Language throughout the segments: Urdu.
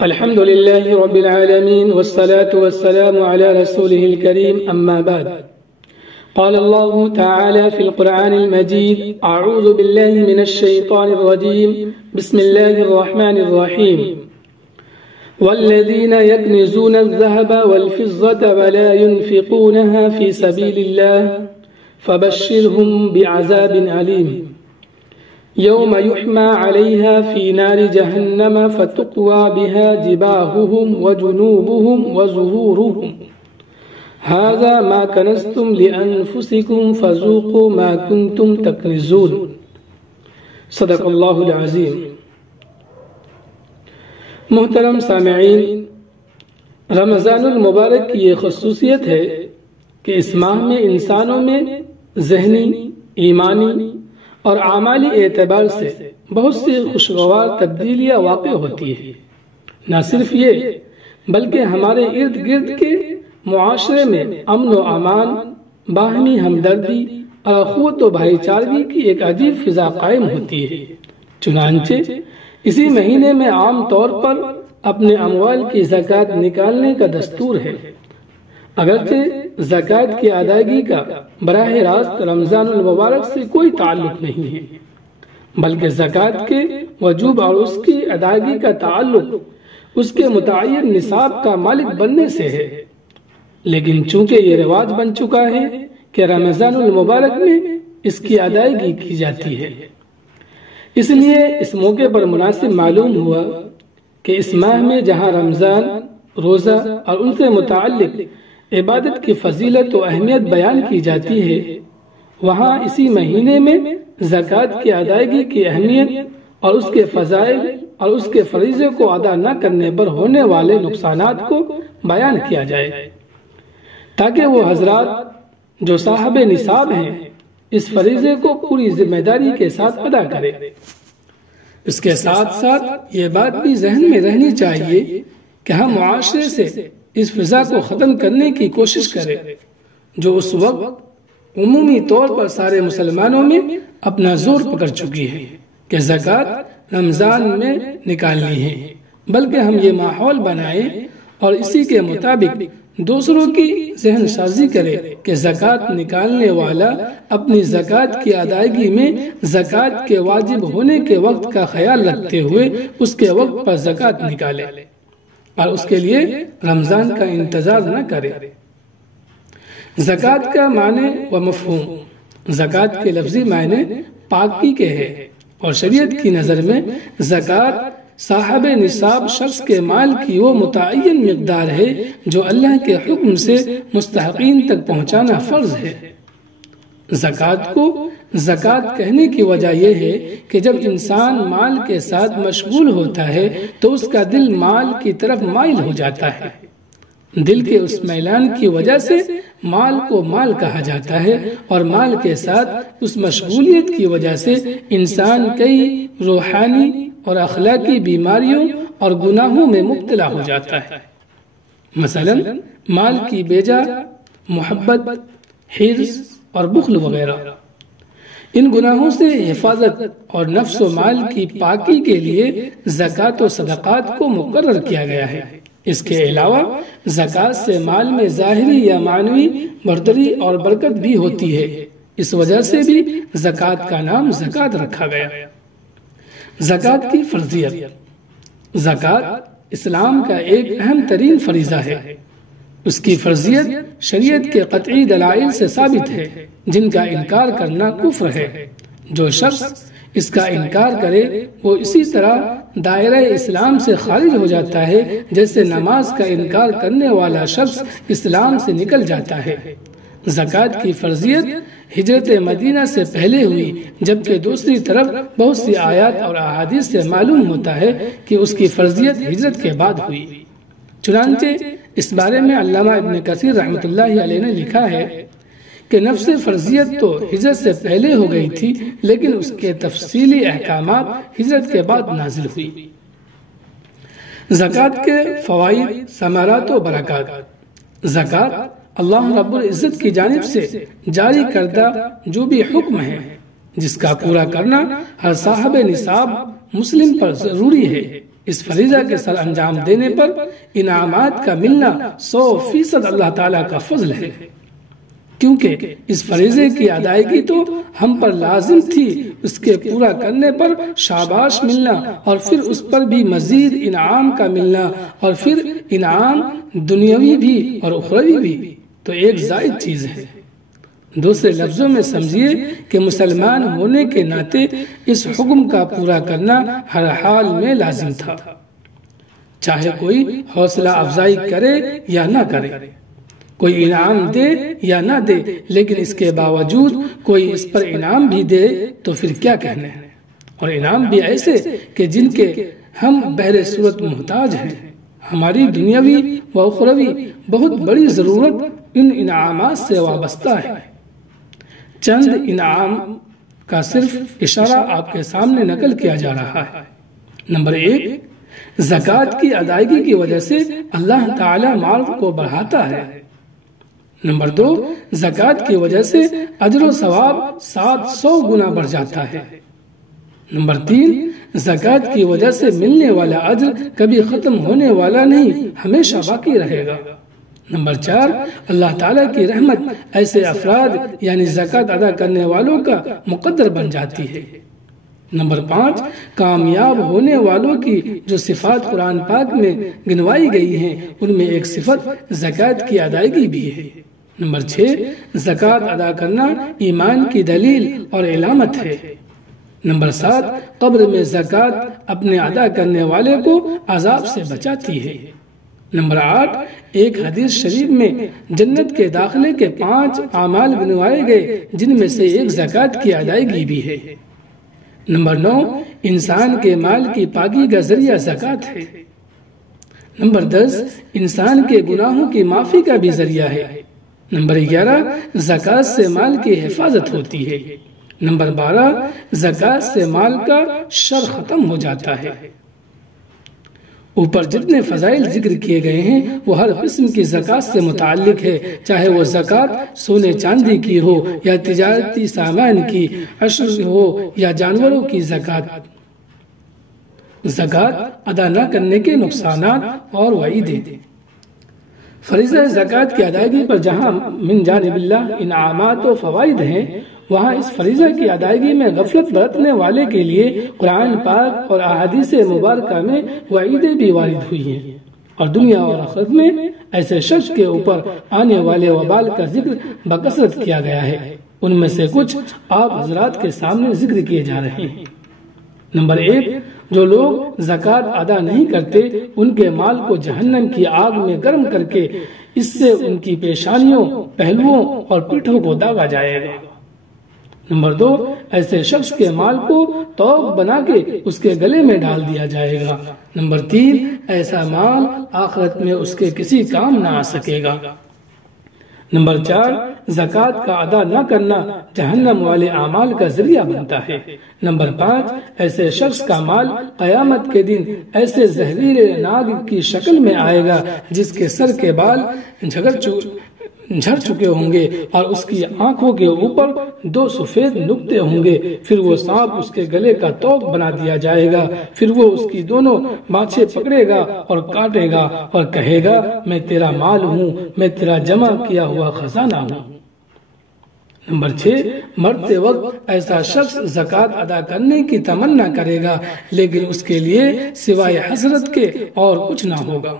الحمد لله رب العالمين والصلاة والسلام على رسوله الكريم أما بعد. قال الله تعالى في القرآن المجيد: أعوذ بالله من الشيطان الرجيم، بسم الله الرحمن الرحيم. والذين يكنزون الذهب والفضة ولا ينفقونها في سبيل الله فبشرهم بعذاب أليم يوم يحمى عليها في نار جهنم فتقوى بها جباههم وجنوبهم وظهورهم هذا ما كنزتم لأنفسكم فذوقوا ما كنتم تكنزون. صدق اللہ العظیم. محترم سامعین، رمضان المبارک کی یہ خصوصیت ہے کہ اس ماہ میں انسانوں میں ذہنی، ایمانی اور اعمالی اعتبار سے بہت سی خوشگوار تبدیلیاں واقع ہوتی ہیں. نہ صرف یہ بلکہ ہمارے ارد گرد کے معاشرے میں امن و امان، باہمی ہمدردی اور اخوت و بھائی چارگی کی ایک عجیب فضا قائم ہوتی ہے. چنانچہ اسی مہینے میں عام طور پر اپنے اموال کی زکوٰۃ نکالنے کا دستور ہے. اگرچہ زکوٰۃ کی ادائیگی کا براہ راست رمضان المبارک سے کوئی تعلق نہیں ہے، بلکہ زکوٰۃ کے وجوب اور اس کی ادائیگی کا تعلق اس کے متعین نصاب کا مالک بننے سے ہے. لیکن چونکہ یہ رواج بن چکا ہے کہ رمضان المبارک میں اس کی ادائیگی کی جاتی ہے، اس لیے اس موقع پر مناسب معلوم ہوا کہ اس ماہ میں جہاں رمضان، روزہ اور ان سے متعلق عبادت کی فضیلت و اہمیت بیان کی جاتی ہے، وہاں اسی مہینے میں زکوٰۃ کی ادائیگی کی اہمیت اور اس کے فضائل اور اس کے فریضے کو ادا نہ کرنے پر ہونے والے نقصانات کو بیان کیا جائے، تاکہ وہ حضرات جو صاحب نصاب ہیں اس فریضے کو پوری ذمہ داری کے ساتھ ادا کریں. اس کے ساتھ ساتھ یہ بات بھی ذہن میں رہنی چاہیے کہ ہم معاشرے سے اس فضا کو ختم کرنے کی کوشش کریں جو اس وقت عمومی طور پر سارے مسلمانوں میں اپنا زور پکڑ چکی ہے کہ زکوٰۃ رمضان میں نکالنی ہے، بلکہ ہم یہ ماحول بنائیں اور اسی کے مطابق دوسروں کی ذہن سازی کرے کہ زکوٰۃ نکالنے والا اپنی زکوٰۃ کی ادائیگی میں زکوٰۃ کے واجب ہونے کے وقت کا خیال رکھتے ہوئے اس کے وقت پر زکوٰۃ نکالے اور اس کے لیے رمضان کا انتظار نہ کرے. زکوٰۃ کا معنی و مفہوم. زکوٰۃ کے لفظی معنی پاکی کے ہے اور شریعت کی نظر میں زکوٰۃ صاحب نصاب شخص کے مال کی وہ متعین مقدار ہے جو اللہ کے حکم سے مستحقین تک پہنچانا فرض ہے. زکوٰۃ کو زکوٰۃ کہنے کی وجہ یہ ہے کہ جب انسان مال کے ساتھ مشغول ہوتا ہے تو اس کا دل مال کی طرف مائل ہو جاتا ہے. دل کے اس میلان کی وجہ سے مال کو مال کہا جاتا ہے، اور مال کے ساتھ اس مشغولیت کی وجہ سے انسان کئی روحانی اور اخلاقی بیماریوں اور گناہوں میں مبتلا ہو جاتا ہے. مثلا مال کی بیجا محبت، حرص اور بخل وغیرہ. ان گناہوں سے حفاظت اور نفس و مال کی پاکی کے لیے زکوٰۃ و صدقات کو مقرر کیا گیا ہے. اس کے علاوہ زکوٰۃ سے مال میں ظاہری یا معنوی برتری اور برکت بھی ہوتی ہے، اس وجہ سے بھی زکوٰۃ کا نام زکوٰۃ رکھا گیا. زکوٰۃ کی فرضیت. زکوٰۃ اسلام کا ایک اہم ترین فریضہ ہے. اس کی فرضیت شریعت کے قطعی دلائل سے ثابت ہے جن کا انکار کرنا کفر ہے. جو شخص اس کا انکار کرے وہ اسی طرح دائرہ اسلام سے خارج ہو جاتا ہے جیسے نماز کا انکار کرنے والا شخص اسلام سے نکل جاتا ہے. زکوٰۃ کی فرضیت ہجرت مدینہ سے پہلے ہوئی، جبکہ دوسری طرف بہت سی آیات اور احادیث سے معلوم ہوتا ہے کہ اس کی فرضیت ہجرت کے بعد ہوئی. چنانچہ اس بارے میں علامہ ابن کثیر رحمۃ اللہ علیہ نے لکھا ہے کہ نفس فرضیت تو ہجرت سے پہلے ہو گئی تھی، لیکن اس کے تفصیلی احکامات ہجرت کے بعد نازل ہوئی. زکوٰۃ کے فوائد، ثمرات و برکات. زکوٰۃ اللہ رب العزت کی جانب سے جاری کردہ جو بھی حکم ہے جس کا پورا کرنا ہر صاحب نصاب مسلم پر ضروری ہے۔ اس فریضہ کے سر انجام دینے پر انعامات کا ملنا 100% اللہ تعالیٰ کا فضل ہے، کیونکہ اس فریضے کی ادائیگی تو ہم پر لازم تھی، اس کے پورا کرنے پر شاباش ملنا اور پھر اس پر بھی مزید انعام کا ملنا، اور پھر انعام دنیاوی بھی اور اخروی بھی تو ایک زائد چیز ہے۔ دوسرے لفظوں میں سمجھیے کہ مسلمان ہونے کے ناطے اس حکم کا پورا کرنا ہر حال میں لازم تھا، چاہے کوئی حوصلہ افزائی کرے یا نہ کرے، کوئی انعام دے یا نہ دے، لیکن اس کے باوجود کوئی اس پر انعام بھی دے تو پھر کیا کہنے ہیں، اور انعام بھی ایسے کہ جن کے ہم بہر صورت محتاج ہیں۔ ہماری دنیاوی و اخروی بہت بڑی ضرورت ان انعامات سے وابستہ ہے۔ چند انعام کا صرف اشارہ آپ کے سامنے نقل کیا جا رہا ہے۔ نمبر 1، زکوٰۃ کی ادائیگی کی وجہ سے اللہ تعالی مال کو بڑھاتا ہے۔ نمبر 2، زکوٰۃ کی وجہ سے اجر و ثواب 700 گنا بڑھ جاتا ہے۔ نمبر 3، زکوٰۃ کی وجہ سے ملنے والا اجر کبھی ختم ہونے والا نہیں، ہمیشہ باقی رہے گا۔ نمبر 4، اللہ تعالیٰ کی رحمت ایسے افراد یعنی زکوٰۃ ادا کرنے والوں کا مقدر بن جاتی ہے۔ نمبر 5، کامیاب ہونے والوں کی جو صفات قرآن پاک میں گنوائی گئی ہیں ان میں ایک صفت زکوٰۃ کی ادائیگی بھی ہے۔ نمبر 6، زکوٰۃ ادا کرنا ایمان کی دلیل اور علامت ہے۔ نمبر 7، قبر میں زکوٰۃ اپنے ادا کرنے والے کو عذاب سے بچاتی ہے۔ نمبر 8، ایک حدیث شریف میں جنت کے داخلے کے 5 اعمال گنوائے گئے جن میں سے ایک زکوٰۃ کی ادائیگی بھی ہے۔ نمبر 9، انسان کے مال کی پاکی کا ذریعہ زکوٰۃ ہے۔ نمبر 10، انسان کے گناہوں کی معافی کا بھی ذریعہ ہے۔ نمبر 11، زکوٰۃ سے مال کی حفاظت ہوتی ہے۔ نمبر 12، زکوٰۃ سے مال کا شر ختم ہو جاتا ہے۔ اوپر جتنے فضائل ذکر کیے گئے ہیں وہ ہر قسم کی زکوٰۃ سے متعلق ہے، چاہے وہ زکوٰۃ سونے چاندی کی ہو یا تجارتی سامان کی، عشر ہو یا جانوروں کی زکوٰۃ۔ زکوٰۃ ادا نہ کرنے کے نقصانات اور وعیدیں۔ فریضہ زکوٰۃ کی ادائیگی پر جہاں من جانب اللہ انعامات و فوائد ہیں، وہاں اس فریضہ کی ادائیگی میں غفلت برتنے والے کے لیے قرآن پاک اور احادیث مبارکہ میں وعیدیں بھی وارد ہوئی ہیں، اور دنیا اور آخرت میں ایسے شخص کے اوپر آنے والے وبال کا ذکر بکثرت کیا گیا ہے۔ ان میں سے کچھ آپ حضرات کے سامنے ذکر کیے جا رہے ہیں۔ نمبر 1، جو لوگ زکوٰۃ ادا نہیں کرتے ان کے مال کو جہنم کی آگ میں گرم کر کے اس سے ان کی پیشانیوں، پہلوؤں اور پیٹھوں کو داغا جائے گا۔ نمبر 2، ایسے شخص کے مال کو توق بنا کے اس کے گلے میں ڈال دیا جائے گا۔ نمبر 3، ایسا مال آخرت میں اس کے کسی کام نہ آ سکے گا۔ نمبر 4، زکوٰۃ کا ادا نہ کرنا جہنم والے اعمال کا ذریعہ بنتا ہے۔ نمبر 5، ایسے شخص کا مال قیامت کے دن ایسے زہریلے ناگ کی شکل میں آئے گا جس کے سر کے بال جھڑ چکے ہوں گے اور اس کی آنکھوں کے اوپر 2 سفید نقطے ہوں گے، پھر وہ سانپ اس کے گلے کا توق بنا دیا جائے گا، پھر وہ اس کی دونوں ماچھے پکڑے گا اور کاٹے گا اور کہے گا میں تیرا مال ہوں، میں تیرا جمع کیا ہوا خزانہ ہوں۔ نمبر 6، مرتے وقت ایسا شخص زکوٰۃ ادا کرنے کی تمنا کرے گا لیکن اس کے لیے سوائے حسرت کے اور کچھ نہ ہوگا۔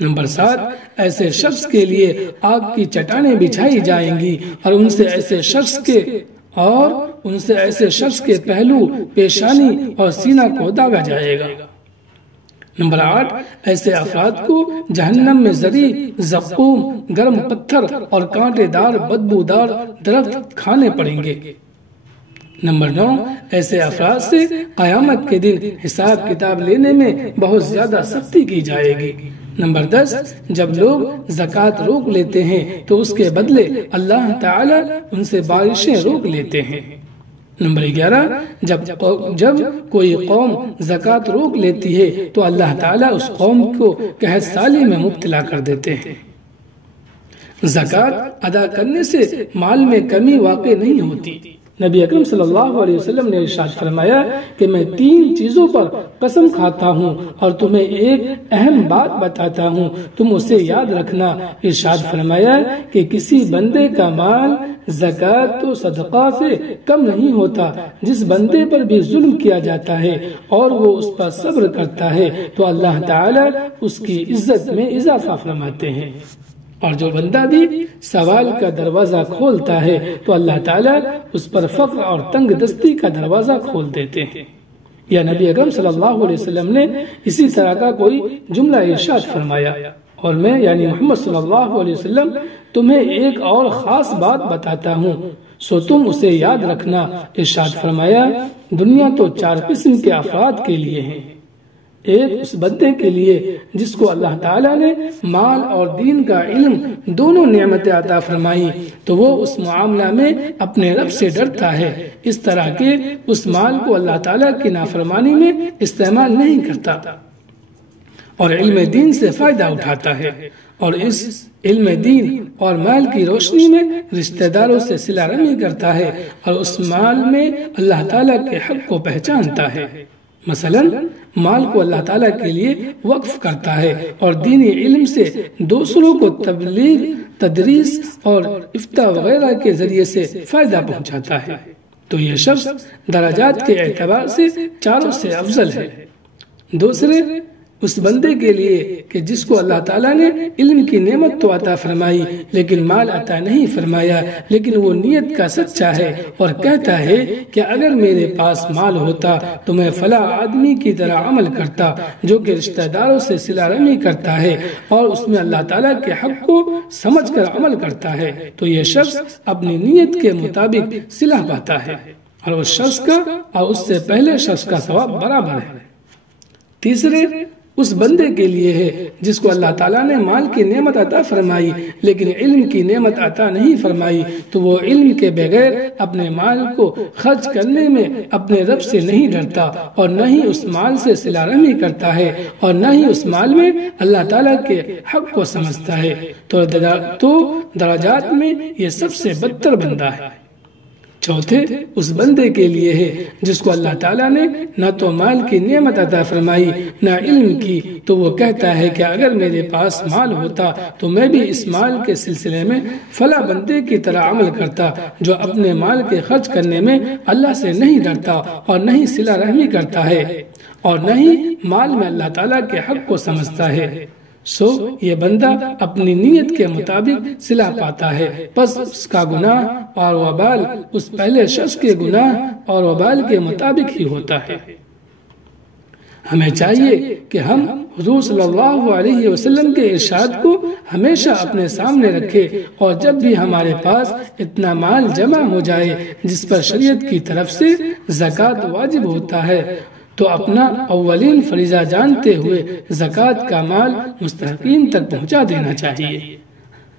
نمبر 7، ایسے شخص کے لیے آگ کی چٹانیں بچھائی جائیں گی اور ان سے ایسے شخص کے پہلو، پیشانی اور سینہ کو داغا جائے گا۔ نمبر 8، ایسے افراد کو جہنم میں زری، زقوم، گرم پتھر اور کانٹے دار بدبودار درخت کھانے پڑیں گے۔ نمبر 9، ایسے افراد سے قیامت کے دن حساب کتاب لینے میں بہت زیادہ سختی کی جائے گی۔ نمبر 10، جب لوگ زکوٰۃ روک لیتے ہیں تو اس کے بدلے اللہ تعالی ان سے بارشیں روک لیتے ہیں۔ نمبر 11، جب کوئی قوم زکوٰۃ روک لیتی ہے تو اللہ تعالیٰ اس قوم کو قحط سالی میں مبتلا کر دیتے ہیں۔ زکوٰۃ ادا کرنے سے مال میں کمی واقع نہیں ہوتی، نبی اکرم صلی اللہ علیہ وسلم نے ارشاد فرمایا کہ میں 3 چیزوں پر قسم کھاتا ہوں اور تمہیں ایک اہم بات بتاتا ہوں، تم اسے یاد رکھنا۔ ارشاد فرمایا کہ کسی بندے کا مال زکوٰۃ و صدقہ سے کم نہیں ہوتا۔ جس بندے پر بھی ظلم کیا جاتا ہے اور وہ اس پر صبر کرتا ہے تو اللہ تعالی اس کی عزت میں اضافہ فرماتے ہیں، اور جو بندہ بھی سوال کا دروازہ کھولتا ہے تو اللہ تعالیٰ اس پر فقر اور تنگ دستی کا دروازہ کھول دیتے ہیں۔ یا نبی اکرم صلی اللہ علیہ وسلم نے اسی طرح کا کوئی جملہ ارشاد فرمایا، اور میں یعنی محمد صلی اللہ علیہ وسلم تمہیں ایک اور خاص بات بتاتا ہوں، سو تم اسے یاد رکھنا۔ ارشاد فرمایا دنیا تو 4 قسم کے افراد کے لیے ہیں۔ ایک اس بندے کے لیے جس کو اللہ تعالیٰ نے مال اور دین کا علم دونوں نعمتیں عطا فرمائی، تو وہ اس معاملہ میں اپنے رب سے ڈرتا ہے، اس طرح کہ اس مال کو اللہ تعالیٰ کی نافرمانی میں استعمال نہیں کرتا اور علم دین سے فائدہ اٹھاتا ہے، اور اس علم دین اور مال کی روشنی میں رشتہ داروں سے صلہ رحمی کرتا ہے اور اس مال میں اللہ تعالیٰ کے حق کو پہچانتا ہے۔ مثلا مال کو اللہ تعالیٰ کے لیے وقف کرتا ہے اور دینی علم سے دوسروں کو تبلیغ، تدریس اور افتاء وغیرہ کے ذریعے سے فائدہ پہنچاتا ہے، تو یہ شخص درجات کے اعتبار سے 4 سے افضل ہے۔ دوسرے اس بندے کے لیے کہ جس کو اللہ تعالیٰ نے علم کی نعمت تو عطا فرمائی لیکن مال عطا نہیں فرمایا، لیکن وہ نیت کا سچا ہے اور کہتا ہے کہ اگر میرے پاس مال ہوتا تو میں فلاں آدمی کی طرح عمل کرتا جو کہ رشتہ داروں سے صلہ رحمی کرتا ہے اور اس میں اللہ تعالیٰ کے حق کو سمجھ کر عمل کرتا ہے، تو یہ شخص اپنی نیت کے مطابق صلہ پاتا ہے اور اس شخص کا اور اس سے پہلے شخص کا ثواب برابر ہے۔ تیسرے اس بندے کے لیے ہے جس کو اللہ تعالیٰ نے مال کی نعمت عطا فرمائی لیکن علم کی نعمت عطا نہیں فرمائی، تو وہ علم کے بغیر اپنے مال کو خرچ کرنے میں اپنے رب سے نہیں ڈرتا اور نہ ہی اس مال سے صلہ رحمی کرتا ہے اور نہ ہی اس مال میں اللہ تعالیٰ کے حق کو سمجھتا ہے، تو درجات میں یہ سب سے بدتر بندہ ہے۔ چوتھے اس بندے کے لیے ہے جس کو اللہ تعالیٰ نے نہ تو مال کی نعمت عطا فرمائی نہ علم کی، تو وہ کہتا ہے کہ اگر میرے پاس مال ہوتا تو میں بھی اس مال کے سلسلے میں فلاں بندے کی طرح عمل کرتا جو اپنے مال کے خرچ کرنے میں اللہ سے نہیں ڈرتا اور نہ ہی صلہ رحمی کرتا ہے اور نہ ہی مال میں اللہ تعالیٰ کے حق کو سمجھتا ہے، سو یہ بندہ اپنی نیت کے مطابق صلہ پاتا ہے، پس اس کا گناہ اور وبال اس پہلے شخص کے گناہ اور وبال کے مطابق ہی ہوتا ہے۔ ہمیں چاہیے کہ ہم حضور صلی اللہ علیہ وسلم کے ارشاد کو ہمیشہ اپنے سامنے رکھیں، اور جب بھی ہمارے پاس اتنا مال جمع ہو جائے جس پر شریعت کی طرف سے زکوٰۃ واجب ہوتا ہے تو اپنا اولین فریضہ جانتے ہوئے زکوٰۃ کا مال مستحقین تک پہنچا دینا چاہیے۔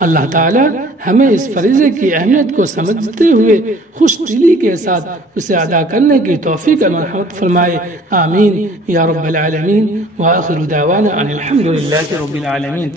اللہ تعالی ہمیں اس فریضے کی اہمیت کو سمجھتے ہوئے خوش دلی کے ساتھ اسے ادا کرنے کی توفیق مرحمت فرمائے، آمین یا رب العالمین، وآخر دعوانا ان الحمد للہ رب العالمین۔